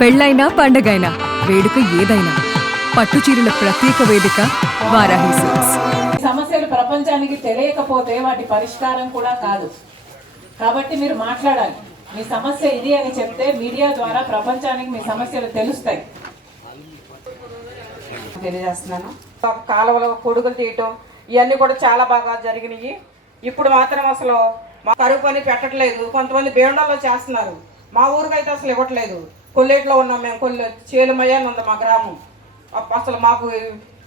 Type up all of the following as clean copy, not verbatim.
పెళ్ళైనా పండగైనా వేడుక ఏదైనా పట్టుచీరల ప్రత్యేక వేదిక వారాహి సిల్క్స్. సమస్యలు ప్రపంచానికి తెలియకపోతే వాటి పరిష్కారం కూడా కాదు. కాబట్టి మీరు మాట్లాడాలి. మీ సమస్య ఇది అని చెప్తే మీడియా ద్వారా ప్రపంచానికి మీ సమస్యలు తెలుస్తాయి. తెలియజేస్తున్నాను. కాలువలో కొడుకులు తీయటం ఇవన్నీ కూడా చాలా బాగా జరిగినాయి. ఇప్పుడు మాత్రం అసలు మా కరువు పని పెట్టట్లేదు. కొంతమంది బేండాల్లో చేస్తున్నారు. మా ఊరికైతే అసలు ఇవ్వట్లేదు. కొల్లేట్లో ఉన్నాం మేము. చేలుమయ్య అని ఉంది మా గ్రామం. అసలు మాకు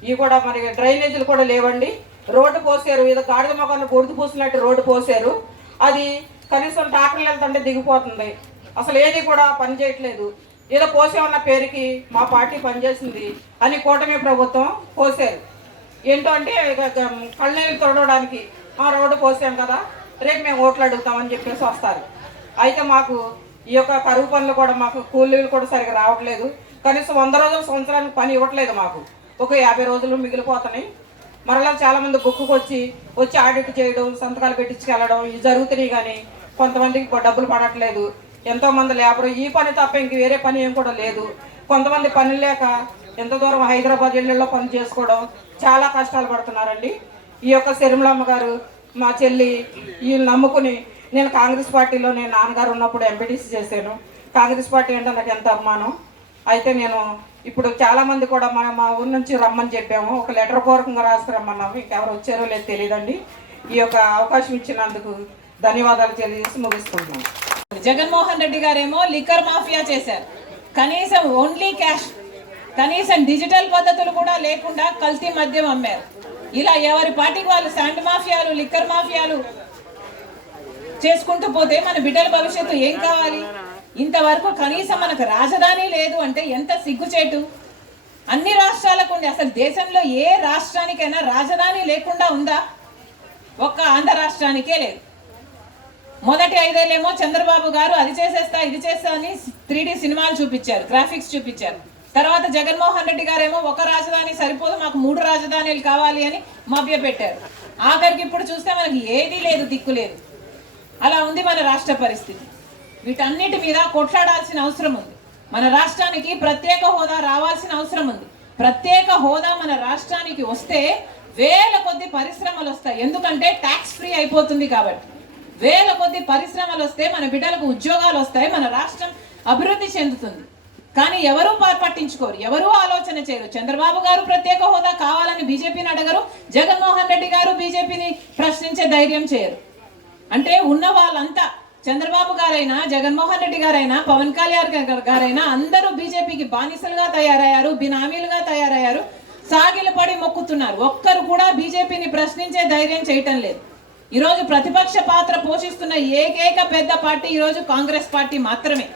ఇవి కూడా మరి డ్రైనేజీలు కూడా లేవండి. రోడ్డు పోసారు, ఏదో గాడిద మొక్కను గొడుగు పూసినట్టు రోడ్డు పోసారు. అది కనీసం ట్రాక్టర్లు వెళ్తుంటే దిగిపోతుంది. అసలు ఏది కూడా పని చేయట్లేదు. ఏదో పోసేమన్న పేరుకి మా పార్టీ పనిచేసింది అని కూటమి ప్రభుత్వం పోసారు. ఏంటో అంటే కళ్ళనీళ్ళు తొడవడానికి రోడ్డు పోసాం కదా, రేపు మేము ఓట్లు అడుగుతామని చెప్పేసి వస్తారు. అయితే మాకు ఈ యొక్క కరువు పనులు కూడా మాకు కూలీలు కూడా సరిగా రావట్లేదు. కనీసం 100 రోజుల సంవత్సరానికి పని ఇవ్వట్లేదు. మాకు ఒక 50 రోజులు మిగిలిపోతున్నాయి. మరలా చాలామంది బుక్కు వచ్చి ఆడిట్ చేయడం, సంతకాలు పెట్టించుకెళ్ళడం ఇవి జరుగుతున్నాయి. కానీ కొంతమందికి డబ్బులు పడట్లేదు. ఎంతోమంది లేబర్ ఈ పని తప్ప ఇంక వేరే పని ఏం కూడా లేదు. కొంతమంది పని లేక ఎంత దూరం హైదరాబాద్ ఇళ్ళల్లో పని చేసుకోవడం చాలా కష్టాలు పడుతున్నారండి. ఈ యొక్క శర్మిలమ్మ గారు మా చెల్లి వీళ్ళు నమ్ముకుని నేను కాంగ్రెస్ పార్టీలో నేను నాన్నగారు ఉన్నప్పుడు ఎంపీటీసీ చేశాను. కాంగ్రెస్ పార్టీ అంటే నాకు ఎంత అభిమానం. అయితే నేను ఇప్పుడు చాలామంది కూడా మా ఊరి నుంచి రమ్మని చెప్పాము. ఒక లెటర్ పూర్వకంగా రాసుకురమ్మన్నాము. ఇంకెవరు వచ్చారో లేదు తెలియదండి. ఈ యొక్క అవకాశం ఇచ్చినందుకు ధన్యవాదాలు తెలియజేసి ముగిస్తున్నాను. జగన్మోహన్ రెడ్డి గారేమో లిక్కర్ మాఫియా చేశారు. కనీసం ఓన్లీ క్యాష్, కనీసం డిజిటల్ పద్ధతులు కూడా లేకుండా కల్తీ మద్యం అమ్మారు. ఇలా ఎవరి పార్టీకి వాళ్ళు శాండ్ మాఫియాలు, లిక్కర్ మాఫియాలు చేసుకుంటూ పోతే మన బిడ్డల భవిష్యత్తు ఏం కావాలి? ఇంతవరకు కనీసం మనకు రాజధాని లేదు అంటే ఎంత సిగ్గుచేటు. అన్ని రాష్ట్రాలకు ఉంది. అసలు దేశంలో ఏ రాష్ట్రానికైనా రాజధాని లేకుండా ఉందా? ఒక్క ఆంధ్ర రాష్ట్రానికే లేదు. మొదటి 5 ఏళ్ళేమో చంద్రబాబు గారు అది చేసేస్తా ఇది చేస్తా అని 3D సినిమాలు చూపించారు, గ్రాఫిక్స్ చూపించారు. తర్వాత జగన్మోహన్ రెడ్డి గారేమో ఒక రాజధాని సరిపోదు, మాకు 3 రాజధానులు కావాలి అని మభ్యపెట్టారు. ఆఖరికి ఇప్పుడు చూస్తే మనకి ఏదీ లేదు, దిక్కు లేదు. అలా ఉంది మన రాష్ట్ర పరిస్థితి. వీటన్నిటి మీద కొట్లాడాల్సిన అవసరం ఉంది. మన రాష్ట్రానికి ప్రత్యేక హోదా రావాల్సిన అవసరం ఉంది. ప్రత్యేక హోదా మన రాష్ట్రానికి వస్తే వేల కొద్ది పరిశ్రమలు వస్తాయి. ఎందుకంటే ట్యాక్స్ ఫ్రీ అయిపోతుంది కాబట్టి. వేల కొద్ది పరిశ్రమలు వస్తే మన బిడ్డలకు ఉద్యోగాలు వస్తాయి, మన రాష్ట్రం అభివృద్ధి చెందుతుంది. కానీ ఎవరూ పట్టించుకోరు, ఎవరూ ఆలోచన చేయరు. చంద్రబాబు గారు ప్రత్యేక హోదా కావాలని బీజేపీని అడగరు, జగన్మోహన్ రెడ్డి గారు బీజేపీని ప్రశ్నించే ధైర్యం చేయరు. అంటే ఉన్న వాళ్ళంతా చంద్రబాబు గారైనా, జగన్మోహన్ రెడ్డి గారైనా, పవన్ కళ్యాణ్ గారైనా అందరూ బీజేపీకి బానిసలుగా తయారయ్యారు, బినామీలుగా తయారయ్యారు, సాగిలు పడి మొక్కుతున్నారు. ఒక్కరు కూడా బీజేపీని ప్రశ్నించే ధైర్యం చేయటం లేదు. ఈరోజు ప్రతిపక్ష పాత్ర పోషిస్తున్న ఏకైక పెద్ద పార్టీ ఈరోజు కాంగ్రెస్ పార్టీ మాత్రమే.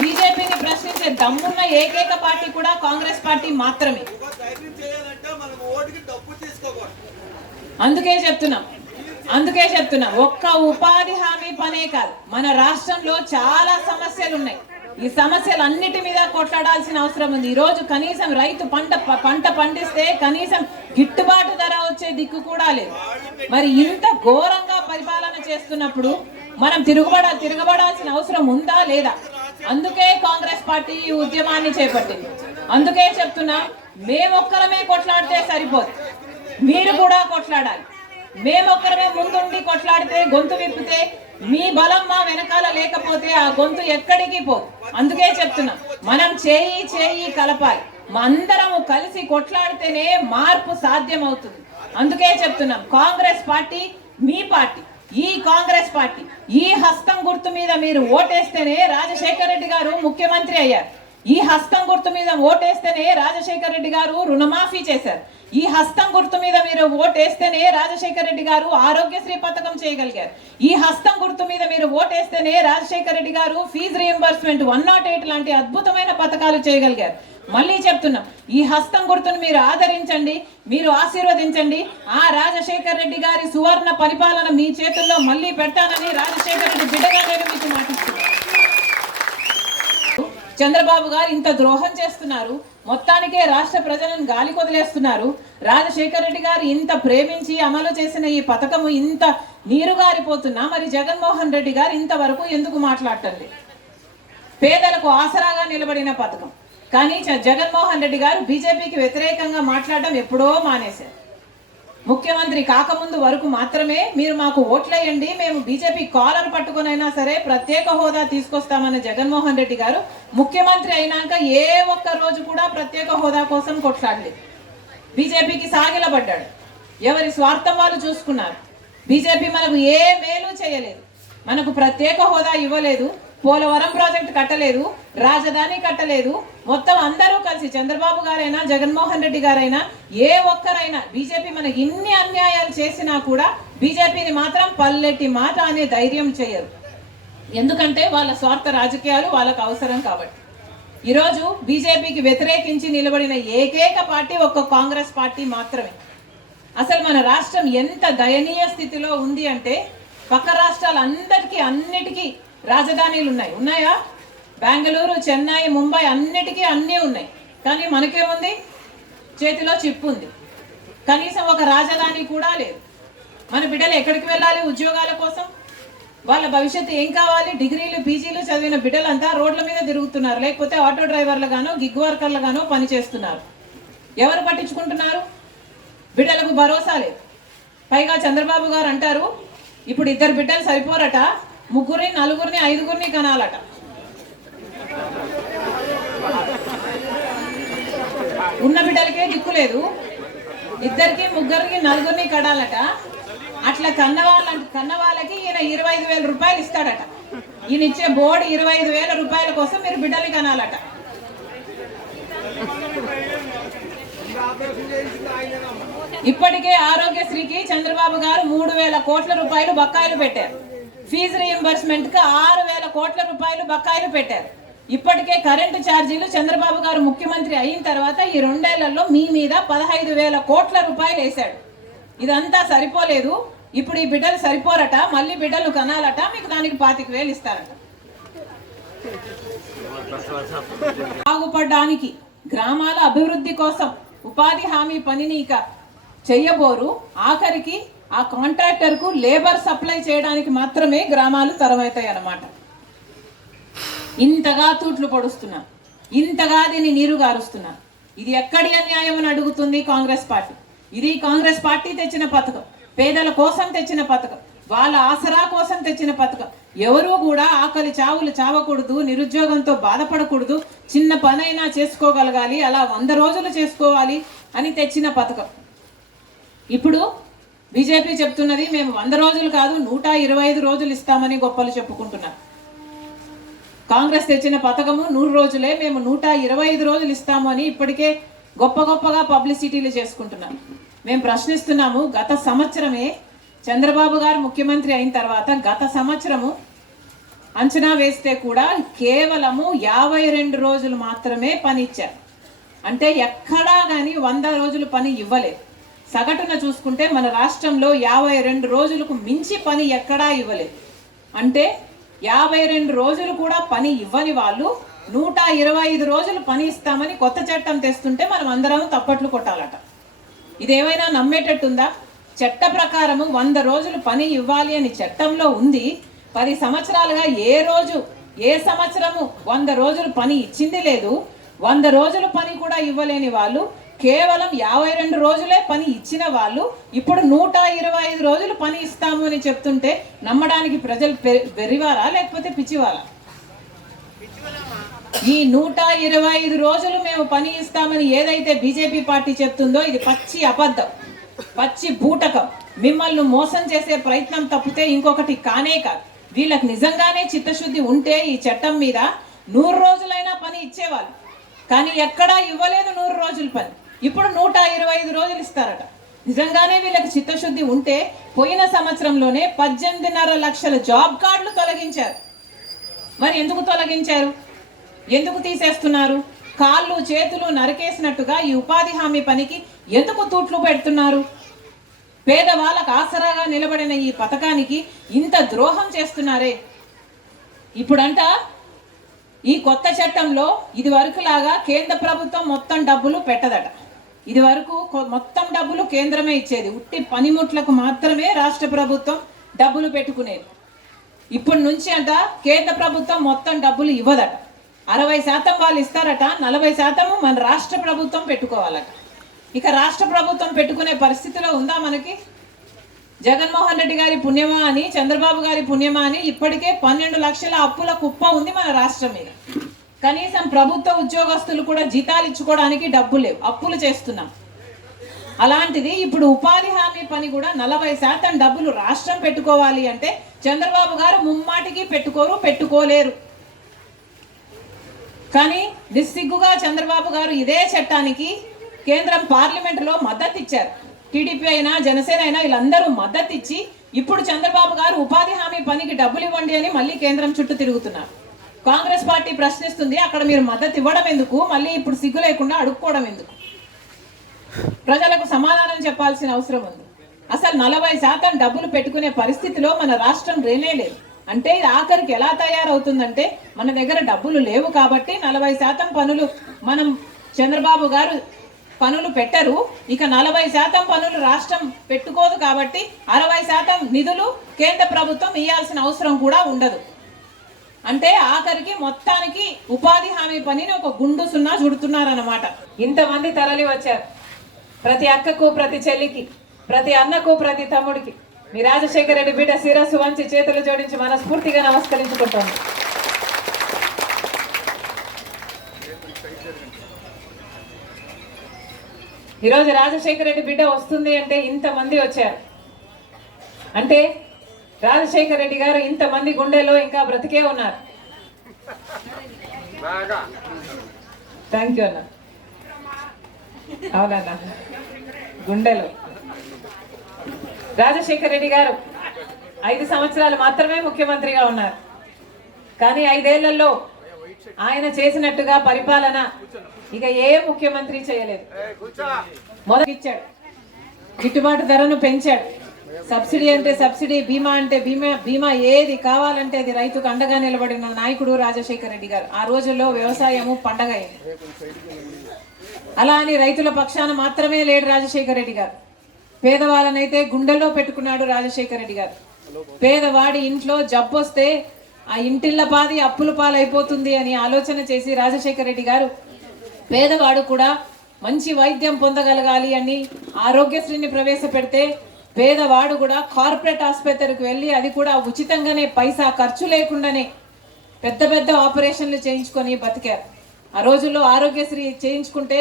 బీజేపీని ప్రశ్నించే దమ్మున్న ఏకైక పార్టీ కూడా కాంగ్రెస్ పార్టీ మాత్రమే. అందుకే చెప్తున్నాం ఒక్క ఉపాధి హామీ పనే కాదు, మన రాష్ట్రంలో చాలా సమస్యలు ఉన్నాయి. ఈ సమస్యలన్నిటి మీద కొట్లాడాల్సిన అవసరం ఉంది. ఈరోజు కనీసం రైతు పంట పండిస్తే కనీసం గిట్టుబాటు ధర వచ్చే దిక్కు కూడా లేదు. మరి ఇంత ఘోరంగా పరిపాలన చేస్తున్నప్పుడు మనం తిరగబడాల్సిన అవసరం ఉందా లేదా? అందుకే కాంగ్రెస్ పార్టీ ఈ ఉద్యమాన్ని చేపట్టింది. అందుకే చెప్తున్నా, మేమొక్కరమే కొట్లాడితే సరిపోదు, మీరు కూడా కొట్లాడాలి. మేమొక్కరమే ముందుండి కొట్లాడితే, గొంతు విప్పితే, మీ బలం మా వెనకాల లేకపోతే ఆ గొంతు ఎక్కడికి పో. అందుకే చెప్తున్నా, మనం చేయి కలపాలి. అందరము కలిసి కొట్లాడితేనే మార్పు సాధ్యం అవుతుంది. అందుకే చెప్తున్నాం, కాంగ్రెస్ పార్టీ మీ పార్టీ. ఈ కాంగ్రెస్ పార్టీ ఈ హస్తం గుర్తు మీద మీరు ఓటేస్తేనే రాజశేఖర రెడ్డి గారు ముఖ్యమంత్రి అయ్యారు. ఈ హస్తం గుర్తు మీద ఓటేస్తేనే రాజశేఖర రెడ్డి గారు రుణమాఫీ చేశారు. ఈ హస్తం గుర్తు మీద మీరు ఓటేస్తేనే రాజశేఖర రెడ్డి గారు ఆరోగ్యశ్రీ పథకం చేయగలిగారు. ఈ హస్తం గుర్తు మీద మీరు ఓటేస్తేనే రాజశేఖర రెడ్డి గారు ఫీజు రియంబర్స్మెంట్ 108 లాంటి అద్భుతమైన పథకాలు చేయగలిగారు. మళ్ళీ చెప్తున్నాం, ఈ హస్తం గుర్తును మీరు ఆదరించండి, మీరు ఆశీర్వదించండి. ఆ రాజశేఖర రెడ్డి గారి సువర్ణ పరిపాలన మీ చేతుల్లో మళ్ళీ పెడతానని రాజశేఖర రెడ్డి బిడ్డగా నేను మీకు మాటిస్తున్నాను. చంద్రబాబు గారు ఇంత ద్రోహం చేస్తున్నారు, మొత్తానికే రాష్ట్ర ప్రజలను గాలి కొదిలేస్తున్నారు. రాజశేఖర రెడ్డి గారు ఇంత ప్రేమించి అమలు చేసిన ఈ పథకము ఇంత నీరుగారిపోతున్నా మరి జగన్మోహన్ రెడ్డి గారు ఇంతవరకు ఎందుకు మాట్లాడటం లేదు? పేదలకు ఆసరాగా నిలబడిన పథకం. కానీ జగన్మోహన్ రెడ్డి గారు బీజేపీకి వ్యతిరేకంగా మాట్లాడడం ఎప్పుడో మానేశారు. ముఖ్యమంత్రి కాకముందు వరకు మాత్రమే మీరు మాకు ఓట్లేయండి, మేము బీజేపీ కాలర్ పట్టుకునైనా సరే ప్రత్యేక హోదా తీసుకొస్తామన్న జగన్మోహన్ రెడ్డి గారు ముఖ్యమంత్రి అయినాక ఏ ఒక్క రోజు కూడా ప్రత్యేక హోదా కోసం కొట్లాడలేదు. బీజేపీకి సాగిలబడ్డాడు. ఎవరి స్వార్థం వాళ్ళు చూసుకున్నారు. బీజేపీ మనకు ఏ మేలు చేయలేదు. మనకు ప్రత్యేక హోదా ఇవ్వలేదు, పోలవరం ప్రాజెక్టు కట్టలేదు, రాజధాని కట్టలేదు. మొత్తం అందరూ కలిసి చంద్రబాబు గారైనా జగన్మోహన్ రెడ్డి గారైనా ఏ ఒక్కరైనా బీజేపీ మనకి ఇన్ని అన్యాయాలు చేసినా కూడా బీజేపీని మాత్రం పల్లెటి మాట అనే ధైర్యం చేయరు. ఎందుకంటే వాళ్ళ స్వార్థ రాజకీయాలు వాళ్ళకు అవసరం కాబట్టి. ఈరోజు బీజేపీకి వ్యతిరేకించి నిలబడిన ఏకైక పార్టీ ఒక్క కాంగ్రెస్ పార్టీ మాత్రమే. అసలు మన రాష్ట్రం ఎంత దయనీయ స్థితిలో ఉంది అంటే పక్క రాష్ట్రాలందరికీ అన్నిటికీ రాజధానీలు ఉన్నాయా? బెంగళూరు, చెన్నై, ముంబై అన్నిటికీ అన్నీ ఉన్నాయి. కానీ మనకేముంది? చేతిలో చిప్పు ఉంది. కనీసం ఒక రాజధాని కూడా లేదు. మన బిడ్డలు ఎక్కడికి వెళ్ళాలి ఉద్యోగాల కోసం? వాళ్ళ భవిష్యత్తు ఏం కావాలి? డిగ్రీలు, పీజీలు చదివిన బిడ్డలంతా రోడ్ల మీద తిరుగుతున్నారు, లేకపోతే ఆటో డ్రైవర్లుగానో గిగ్ వర్కర్లుగానో పనిచేస్తున్నారు. ఎవరు పట్టించుకుంటున్నారు? బిడ్డలకు భరోసా లేదు. పైగా చంద్రబాబు గారు అంటారు ఇప్పుడు 2 బిడ్డలు సరిపోరట, 3, 4, 5 కనాలట. ఉన్న బిడ్డలకే దిక్కు లేదు, 2, 3, 4 కడాలట. అట్లా కన్న వాళ్ళకి ఈయన 25,000 రూపాయలు ఇస్తాడట. ఈయన ఇచ్చే బోర్డు 25,000 రూపాయల కోసం మీరు బిడ్డలు కనాలట. ఇప్పటికే ఆరోగ్యశ్రీకి చంద్రబాబు గారు 3,000 కోట్ల రూపాయలు బకాయిలు పెట్టారు. ఫీజు రీయింబర్స్మెంట్ కి 6,000 కోట్ల రూపాయలు బకాయిలు పెట్టారు. ఇప్పటికే కరెంటు ఛార్జీలు చంద్రబాబు గారు ముఖ్యమంత్రి అయిన తర్వాత ఈ 2 ఏళ్లలో మీ మీద 15,000 కోట్ల రూపాయలు వేశాడు. ఇదంతా సరిపోలేదు. ఇప్పుడు ఈ బిడ్డలు సరిపోరట, మళ్ళీ బిడ్డలు కనాలట, మీకు దానికి 25,000 ఇస్తారట. బాగుపడడానికి గ్రామాల అభివృద్ధి కోసం ఉపాధి హామీ పనిని ఇక చెయ్యబోరు. ఆఖరికి ఆ కాంట్రాక్టర్ కు లేబర్ సప్లై చేయడానికి మాత్రమే గ్రామాలు తరమవుతాయి అన్నమాట. ఇంతగా తూట్లు పొడుస్తున్నా, ఇంతగా దీన్ని నీరు గారుస్తున్నా. ఇది ఎక్కడి అన్యాయం అని అడుగుతుంది కాంగ్రెస్ పార్టీ. ఇది కాంగ్రెస్ పార్టీ తెచ్చిన పథకం, పేదల కోసం తెచ్చిన పథకం, వాళ్ళ ఆసరా కోసం తెచ్చిన పథకం. ఎవరూ కూడా ఆకలి చావులు చావకూడదు, నిరుద్యోగంతో బాధపడకూడదు, చిన్న పనైనా చేసుకోగలగాలి, అలా 100 రోజులు చేసుకోవాలి అని తెచ్చిన పథకం. ఇప్పుడు బీజేపీ చెప్తున్నది మేము 100 రోజులు కాదు 125 రోజులు ఇస్తామని గొప్పలు చెప్పుకుంటున్నాం. కాంగ్రెస్ తెచ్చిన పథకము 100 రోజులే, మేము 125 రోజులు ఇస్తాము అని ఇప్పటికే గొప్పగా పబ్లిసిటీలు చేసుకుంటున్నాం. మేము ప్రశ్నిస్తున్నాము, గత సంవత్సరమే చంద్రబాబు గారు ముఖ్యమంత్రి అయిన తర్వాత గత సంవత్సరము అంచనా వేస్తే కూడా కేవలము 52 రోజులు మాత్రమే పని ఇచ్చారు. అంటే ఎక్కడా కానీ 100 రోజులు పని ఇవ్వలేదు. సగటున చూసుకుంటే మన రాష్ట్రంలో 52 రోజులకు మించి పని ఎక్కడా ఇవ్వలేదు. అంటే 52 రోజులు కూడా పని ఇవ్వని వాళ్ళు 125 రోజులు పని ఇస్తామని కొత్త చట్టం తెస్తుంటే మనం అందరం తప్పట్లు కొట్టాలట. ఇదేమైనా నమ్మేటట్టుందా? చట్ట ప్రకారము 100 రోజులు పని ఇవ్వాలి అని చట్టంలో ఉంది. 10 సంవత్సరాలుగా ఏ సంవత్సరము 100 రోజులు పని ఇచ్చింది లేదు. 100 రోజులు పని కూడా ఇవ్వలేని వాళ్ళు, కేవలం 52 రోజులే పని ఇచ్చిన వాళ్ళు ఇప్పుడు 125 రోజులు పని ఇస్తాము అని చెప్తుంటే నమ్మడానికి ప్రజలు వెర్రివారా లేకపోతే పిచ్చివారా? ఈ 125 రోజులు మేము పని ఇస్తామని ఏదైతే బీజేపీ పార్టీ చెప్తుందో ఇది పచ్చి అబద్ధం, పచ్చి బూటకం. మిమ్మల్ని మోసం చేసే ప్రయత్నం తప్పితే ఇంకొకటి కానే కాదు. వీళ్ళకి నిజంగానే చిత్తశుద్ధి ఉంటే ఈ చట్టం మీద 100 రోజులైనా పని ఇచ్చేవాళ్ళు. కానీ ఎక్కడా ఇవ్వలేదు 100 రోజుల పని. ఇప్పుడు 125 రోజులు ఇస్తారట. నిజంగానే వీళ్ళకి చిత్తశుద్ధి ఉంటే పోయిన సంవత్సరంలోనే 18.5 లక్షల జాబ్ కార్డులు తొలగించారు. మరి ఎందుకు తొలగించారు? ఎందుకు తీసేస్తున్నారు? కాళ్ళు చేతులు నరికేసినట్టుగా ఈ ఉపాధి హామీ పనికి ఎందుకు తూట్లు పెడుతున్నారు? పేదవాళ్ళకు ఆసరాగా నిలబడిన ఈ పథకానికి ఇంత ద్రోహం చేస్తున్నారే. ఇప్పుడంట ఈ కొత్త చట్టంలో ఇది వరకు లాగా కేంద్ర ప్రభుత్వం మొత్తం డబ్బులు పెట్టదట. ఇది వరకు మొత్తం డబ్బులు కేంద్రమే ఇచ్చేది, ఉట్టి పనిముట్లకు మాత్రమే రాష్ట్ర ప్రభుత్వం డబ్బులు పెట్టుకునేది. ఇప్పటి నుంచి అంట కేంద్ర ప్రభుత్వం మొత్తం డబ్బులు ఇవ్వదట. 60% వాళ్ళు ఇస్తారట, 40% మన రాష్ట్ర ప్రభుత్వం పెట్టుకోవాలట. ఇక రాష్ట్ర ప్రభుత్వం పెట్టుకునే పరిస్థితిలో ఉందా మనకి? జగన్మోహన్ రెడ్డి గారి పుణ్యమా అని, చంద్రబాబు గారి పుణ్యమా అని ఇప్పటికే 12 లక్షల అప్పుల కుప్ప ఉంది మన రాష్ట్రం మీద. కనీసం ప్రభుత్వ ఉద్యోగస్తులు కూడా జీతాలు ఇచ్చుకోవడానికి డబ్బు లేవు, అప్పులు చేస్తున్నాం. అలాంటిది ఇప్పుడు ఉపాధి హామీ పని కూడా 40% డబ్బులు రాష్ట్రం పెట్టుకోవాలి అంటే చంద్రబాబు గారు ముమ్మాటికి పెట్టుకోలేరు. కానీ నిస్సిగ్గుగా చంద్రబాబు గారు ఇదే చట్టానికి కేంద్రం పార్లమెంటులో మద్దతు ఇచ్చారు. టీడీపీ అయినా జనసేన అయినా వీళ్ళందరూ మద్దతు ఇచ్చి ఇప్పుడు చంద్రబాబు గారు ఉపాధి హామీ పనికి డబ్బులు ఇవ్వండి అని మళ్ళీ కేంద్రం చుట్టూ తిరుగుతున్నారు. కాంగ్రెస్ పార్టీ ప్రశ్నిస్తుంది, అక్కడ మీరు మద్దతు ఇవ్వడం ఎందుకు, మళ్ళీ ఇప్పుడు సిగ్గు లేకుండా అడుక్కోవడం ఎందుకు? ప్రజలకు సమాధానం చెప్పాల్సిన అవసరం ఉంది. అసలు 40% డబ్బులు పెట్టుకునే పరిస్థితిలో మన రాష్ట్రం లేదు. అంటే ఇది ఆఖరికి ఎలా తయారవుతుందంటే మన దగ్గర డబ్బులు లేవు కాబట్టి 40% పనులు మనం చంద్రబాబు గారు పనులు పెట్టరు, ఇక 40% పనులు రాష్ట్రం పెట్టుకోదు కాబట్టి 60% నిధులు కేంద్ర ప్రభుత్వం ఇవ్వాల్సిన అవసరం కూడా ఉండదు. అంటే ఆఖరికి మొత్తానికి ఉపాధి హామీ పనిని ఒక గుండు సున్నా చుడుతున్నారన్నమాట. ఇంతమంది తరలి వచ్చారు. ప్రతి అక్కకు, ప్రతి చెల్లికి, ప్రతి అన్నకు, ప్రతి తమ్ముడికి మీ రాజశేఖర రెడ్డి బిడ్డ శిరస్సు వంచి చేతులు జోడించి మనస్ఫూర్తిగా నమస్కరించుకుంటాను. ఈరోజు రాజశేఖర రెడ్డి బిడ్డ వస్తుంది అంటే ఇంతమంది వచ్చారు అంటే రాజశేఖర రెడ్డి గారు ఇంతమంది గుండెలో ఇంకా బ్రతికే ఉన్నారు. థ్యాంక్ యూ అన్న. అవునన్నా, గుండెలో రాజశేఖర రెడ్డి గారు 5 సంవత్సరాలు మాత్రమే ముఖ్యమంత్రిగా ఉన్నారు. కానీ 5 ఏళ్లలో ఆయన చేసినట్టుగా పరిపాలన ఇక ఏ ముఖ్యమంత్రి చేయలేదు. మొదటి ఇచ్చాడు, గిట్టుబాటు ధరను పెంచాడు, సబ్సిడీ అంటే సబ్సిడీ, బీమా అంటే బీమా, ఏది కావాలంటే అది రైతుకు అండగా నిలబడిన నాయకుడు రాజశేఖర రెడ్డి గారు. ఆ రోజుల్లో వ్యవసాయము పండగ అయింది. అలా అని రైతుల పక్షాన మాత్రమే లేడు రాజశేఖర రెడ్డి గారు. పేదవాళ్ళనైతే గుండెల్లో పెట్టుకున్నాడు రాజశేఖర రెడ్డి గారు. పేదవాడి ఇంట్లో జబ్బొస్తే ఆ ఇంటిళ్ళ పాది అప్పుల పాలైపోతుంది అని ఆలోచన చేసి రాజశేఖర రెడ్డి గారు పేదవాడు కూడా మంచి వైద్యం పొందగలగాలి అని ఆరోగ్యశ్రీని ప్రవేశపెడితే పేదవాడు కూడా కార్పొరేట్ ఆసుపత్రికి వెళ్ళి అది కూడా ఉచితంగానే, పైసా ఖర్చు లేకుండానే పెద్ద పెద్ద ఆపరేషన్లు చేయించుకొని బతికారు. ఆ రోజుల్లో ఆరోగ్యశ్రీ చేయించుకుంటే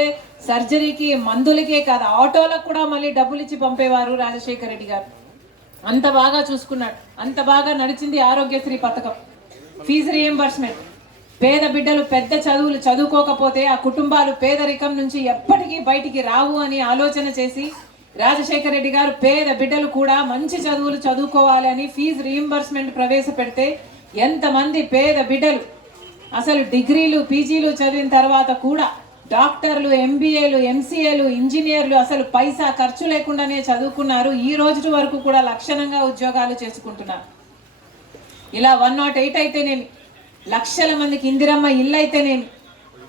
సర్జరీకి, మందులకే కాదు ఆటోలకు కూడా మళ్ళీ డబ్బులు ఇచ్చి పంపేవారు రాజశేఖర రెడ్డి గారు. అంత బాగా చూసుకున్నాడు, అంత బాగా నడిచింది ఆరోగ్యశ్రీ పథకం. ఫీజు రియంబర్స్మెంట్, పేద బిడ్డలు పెద్ద చదువులు చదువుకోకపోతే ఆ కుటుంబాలు పేదరికం నుంచి ఎప్పటికీ బయటికి రావు అని ఆలోచన చేసి రాజశేఖర రెడ్డి గారు పేద బిడ్డలు కూడా మంచి చదువులు చదువుకోవాలి అని ఫీజు రియంబర్స్మెంట్ ప్రవేశపెడితే ఎంతమంది పేద బిడ్డలు అసలు డిగ్రీలు, పీజీలు చదివిన తర్వాత కూడా డాక్టర్లు, ఎంబీఏలు, ఎంసీఏలు, ఇంజనీర్లు అసలు పైసా ఖర్చు లేకుండానే చదువుకున్నారు. ఈ రోజు వరకు కూడా లక్షణంగా ఉద్యోగాలు చేసుకుంటున్నారు. ఇలా 108 అయితేనేమి, లక్షల మందికి ఇందిరమ్మ ఇల్లు అయితేనేమి,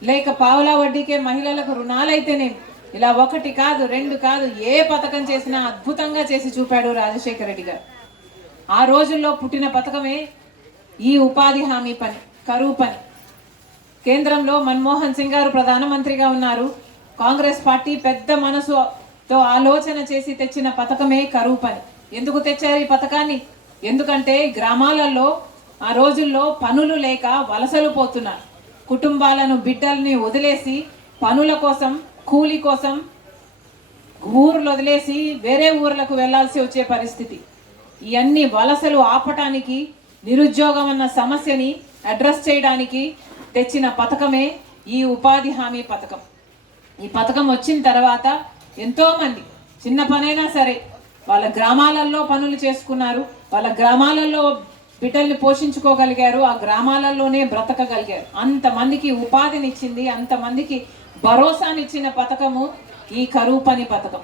లేక పావులా వడ్డీకే మహిళలకు రుణాలు అయితేనేమి, ఇలా 1 కాదు 2 కాదు ఏ పథకం చేసినా అద్భుతంగా చేసి చూపాడు రాజశేఖర రెడ్డి గారు. ఆ రోజుల్లో పుట్టిన పథకమే ఈ ఉపాధి హామీ పని, కరువు పని. కేంద్రంలో మన్మోహన్ సింగ్ గారు ప్రధానమంత్రిగా ఉన్నారు. కాంగ్రెస్ పార్టీ పెద్ద మనసుతో ఆలోచన చేసి తెచ్చిన పథకమే కరువు పని. ఎందుకు తెచ్చారు ఈ పథకాన్ని? ఎందుకంటే గ్రామాలలో ఆ రోజుల్లో పనులు లేక వలసలు పోతున్నారు. కుటుంబాలను, బిడ్డల్ని వదిలేసి పనుల కోసం, కూలి కోసం ఊర్లు వదిలేసి వేరే ఊర్లకు వెళ్లాల్సి వచ్చే పరిస్థితి. ఇవన్నీ వలసలు ఆపటానికి, నిరుద్యోగం అన్న సమస్యని అడ్రస్ చేయడానికి తెచ్చిన పథకమే ఈ ఉపాధి హామీ పథకం. ఈ పథకం వచ్చిన తర్వాత ఎంతోమంది చిన్న పనైనా సరే వాళ్ళ గ్రామాలలో పనులు చేసుకున్నారు, వాళ్ళ గ్రామాలలో బిడ్డల్ని పోషించుకోగలిగారు, ఆ గ్రామాలలోనే బ్రతకగలిగారు. అంతమందికి ఉపాధినిచ్చింది, అంతమందికి భరోసానిచ్చిన పథకము ఈ కరువు పని పథకం.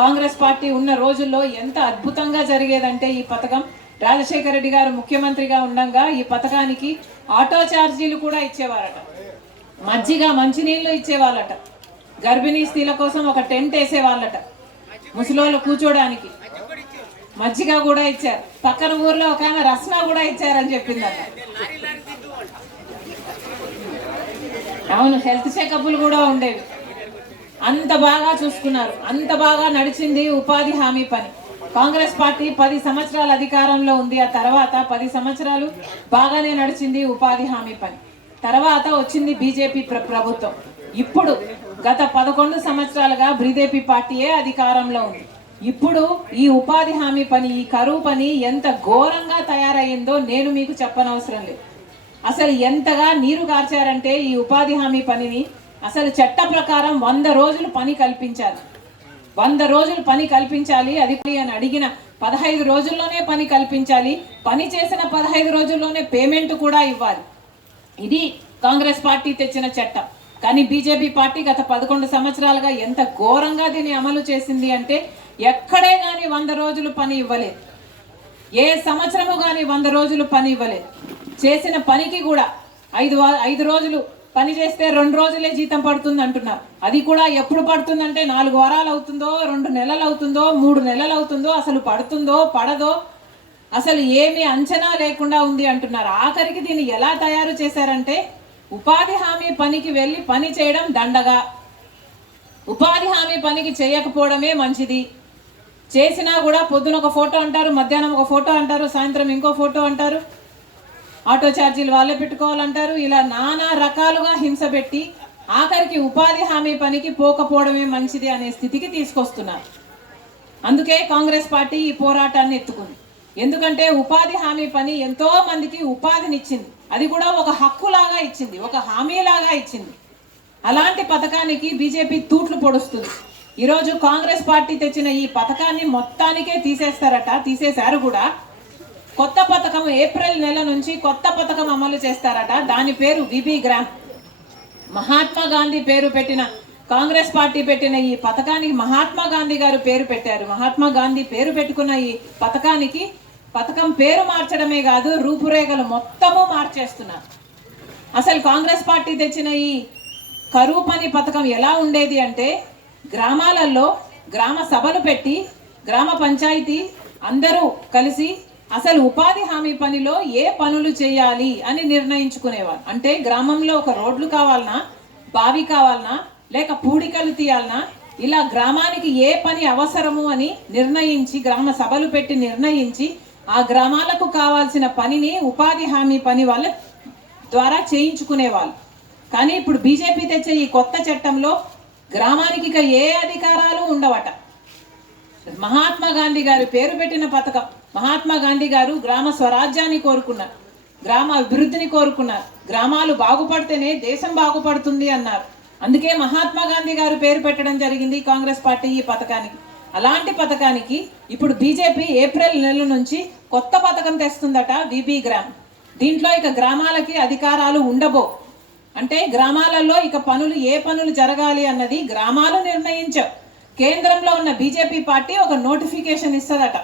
కాంగ్రెస్ పార్టీ ఉన్న రోజుల్లో ఎంత అద్భుతంగా జరిగేదంటే ఈ పథకం, రాజశేఖర రెడ్డి గారు ముఖ్యమంత్రిగా ఉండగా ఈ పథకానికి ఆటో ఛార్జీలు కూడా ఇచ్చేవారట, మజ్జిగ, మంచినీళ్ళు ఇచ్చేవాళ్ళట, గర్భిణీ స్త్రీల కోసం ఒక టెంట్ వేసేవాళ్ళట, ముసలోళ్ళు కూర్చోడానికి మజ్జిగ కూడా ఇచ్చారు. పక్కన ఊర్లో ఒక ఆమె రస్నా కూడా ఇచ్చారని చెప్పిందట. అవును, హెల్త్ చెకప్లు కూడా ఉండేవి. అంత బాగా చూసుకున్నారు, అంత బాగా నడిచింది ఉపాధి హామీ పని. కాంగ్రెస్ పార్టీ 10 సంవత్సరాల అధికారంలో ఉంది. ఆ తర్వాత 10 సంవత్సరాలు బాగానే నడిచింది ఉపాధి హామీ పని. తర్వాత వచ్చింది బీజేపీ ప్రభుత్వం. ఇప్పుడు గత 11 సంవత్సరాలుగా బీజేపీ పార్టీయే అధికారంలో ఉంది. ఇప్పుడు ఈ ఉపాధి హామీ పని, ఈ కరువు పని ఎంత ఘోరంగా తయారయ్యిందో నేను మీకు చెప్పనవసరం లేదు. అసలు ఎంతగా నీరు కార్చారంటే ఈ ఉపాధి హామీ పనిని అసలు చట్ట ప్రకారం 100 రోజులు పని కల్పించాలి. 100 రోజులు పని కల్పించాలి. అది అని అడిగిన 15 రోజుల్లోనే పని కల్పించాలి. పని చేసిన 15 రోజుల్లోనే పేమెంట్ కూడా ఇవ్వాలి. ఇది కాంగ్రెస్ పార్టీ తెచ్చిన చట్టం. కానీ బీజేపీ పార్టీ గత 11 సంవత్సరాలుగా ఎంత ఘోరంగా దీన్ని అమలు చేసింది అంటే ఎక్కడే కానీ 100 రోజులు పని ఇవ్వలేదు. ఏ సంవత్సరము కానీ 100 రోజులు పని ఇవ్వలేదు. చేసిన పనికి కూడా 5 రోజులు పని చేస్తే 2 రోజులే జీతం పడుతుంది అంటున్నారు. అది కూడా ఎప్పుడు పడుతుందంటే 4 వారాలు అవుతుందో, 2 నెలలు అవుతుందో, 3 నెలలు అవుతుందో, అసలు పడుతుందో పడదో అసలు ఏమీ అంచనా లేకుండా ఉంది అంటున్నారు. ఆఖరికి దీన్ని ఎలా తయారు చేశారంటే ఉపాధి హామీ పనికి వెళ్ళి పని చేయడం దండగా, ఉపాధి హామీ పనికి చేయకపోవడమే మంచిది. చేసినా కూడా పొద్దున ఒక ఫోటో అంటారు, మధ్యాహ్నం ఒక ఫోటో అంటారు, సాయంత్రం ఇంకో ఫోటో అంటారు, ఆటో ఛార్జీలు వాళ్ళే పెట్టుకోవాలంటారు. ఇలా నానా రకాలుగా హింస పెట్టి ఆఖరికి ఉపాధి హామీ పనికి పోకపోవడమే మంచిది అనే స్థితికి తీసుకొస్తున్నారు. అందుకే కాంగ్రెస్ పార్టీ ఈ పోరాటాన్ని ఎత్తుకుంది. ఎందుకంటే ఉపాధి హామీ పని ఎంతో మందికి ఉపాధినిచ్చింది. అది కూడా ఒక హక్కులాగా ఇచ్చింది, ఒక హామీలాగా ఇచ్చింది. అలాంటి పథకానికి బీజేపీ తూట్లు పొడుస్తుంది. ఈరోజు కాంగ్రెస్ పార్టీ తెచ్చిన ఈ పథకాన్ని మొత్తానికే తీసేస్తారట, తీసేశారు కూడా. కొత్త పథకం ఏప్రిల్ నెల నుంచి కొత్త పథకం అమలు చేస్తారట. దాని పేరు విబి గ్రామ్. మహాత్మా గాంధీ పేరు పెట్టిన, కాంగ్రెస్ పార్టీ పెట్టిన ఈ పథకానికి మహాత్మా గాంధీ గారు పేరు పెట్టారు. మహాత్మా గాంధీ పేరు పెట్టుకున్న ఈ పథకానికి పథకం పేరు మార్చడమే కాదు, రూపురేఖలు మొత్తము మార్చేస్తున్నారు. అసలు కాంగ్రెస్ పార్టీ తెచ్చిన ఈ కరువు పని పథకం ఎలా ఉండేది అంటే గ్రామాలలో గ్రామ సభలు పెట్టి గ్రామ పంచాయతీ అందరూ కలిసి అసలు ఉపాధి హామీ పనిలో ఏ పనులు చేయాలి అని నిర్ణయించుకునేవారు. అంటే గ్రామంలో ఒక రోడ్లు కావాలన్నా, బావి కావాలన్నా, లేక పూడికలు తీయాలన్నా, ఇలా గ్రామానికి ఏ పని అవసరము అని నిర్ణయించి గ్రామ సభలు పెట్టి నిర్ణయించి ఆ గ్రామాలకు కావాల్సిన పనిని ఉపాధి హామీ పని వాళ్ళ ద్వారా చేయించుకునేవాళ్ళు. కానీ ఇప్పుడు బీజేపీ తెచ్చే ఈ కొత్త చట్టంలో గ్రామానికి ఇక ఏ అధికారాలు ఉండవట. మహాత్మా గాంధీ గారు పేరు పెట్టిన పథకం. మహాత్మా గాంధీ గారు గ్రామ స్వరాజ్యాన్ని కోరుకున్నారు, గ్రామ అభివృద్ధిని కోరుకున్నారు. గ్రామాలు బాగుపడితేనే దేశం బాగుపడుతుంది అన్నారు. అందుకే మహాత్మా గాంధీ గారు పేరు పెట్టడం జరిగింది కాంగ్రెస్ పార్టీ ఈ పథకానికి. అలాంటి పథకానికి ఇప్పుడు బీజేపీ ఏప్రిల్ నెల నుంచి కొత్త పథకం తెస్తుందట, విబి గ్రామ్. దీంట్లో ఇక గ్రామాలకి అధికారాలు ఉండబో. అంటే గ్రామాలలో ఇక పనులు ఏ పనులు జరగాలి అన్నది గ్రామాలు నిర్ణయించవు. కేంద్రంలో ఉన్న బీజేపీ పార్టీ ఒక నోటిఫికేషన్ ఇస్తుందట,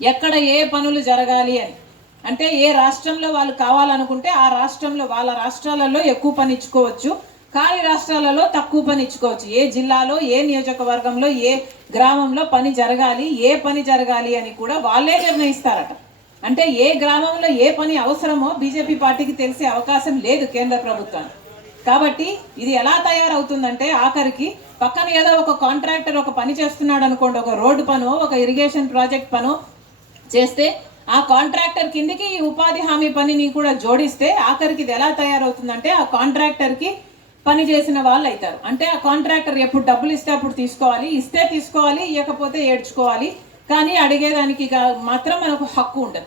ఎక్కడ ఏ పనులు జరగాలి అని. అంటే ఏ రాష్ట్రంలో వాళ్ళు కావాలనుకుంటే ఆ రాష్ట్రంలో, వాళ్ళ రాష్ట్రాలలో ఎక్కువ పని ఇచ్చుకోవచ్చు, ఖాళీ రాష్ట్రాలలో తక్కువ పని ఇచ్చుకోవచ్చు. ఏ జిల్లాలో, ఏ నియోజకవర్గంలో, ఏ గ్రామంలో పని జరగాలి, ఏ పని జరగాలి అని కూడా వాళ్ళే నిర్ణయిస్తారట. అంటే ఏ గ్రామంలో ఏ పని అవసరమో బీజేపీ పార్టీకి తెలిసే అవకాశం లేదు కేంద్ర ప్రభుత్వానికి. కాబట్టి ఇది ఎలా తయారవుతుందంటే ఆఖరికి పక్కన ఏదో ఒక కాంట్రాక్టర్ ఒక పని చేస్తున్నాడు అనుకోండి, ఒక రోడ్డు పనో, ఒక ఇరిగేషన్ ప్రాజెక్ట్ పనో చేస్తే ఆ కాంట్రాక్టర్ కిందికి ఈ ఉపాధి హామీ పనిని కూడా జోడిస్తే ఆఖరికి ఇది ఎలా తయారవుతుందంటే ఆ కాంట్రాక్టర్కి పని చేసిన వాళ్ళు అవుతారు. అంటే ఆ కాంట్రాక్టర్ ఎప్పుడు డబ్బులు ఇస్తే అప్పుడు తీసుకోవాలి, ఇస్తే తీసుకోవాలి, ఇవ్వకపోతే ఏడ్చుకోవాలి. కానీ అడిగేదానికి మాత్రం మనకు హక్కు ఉండదు.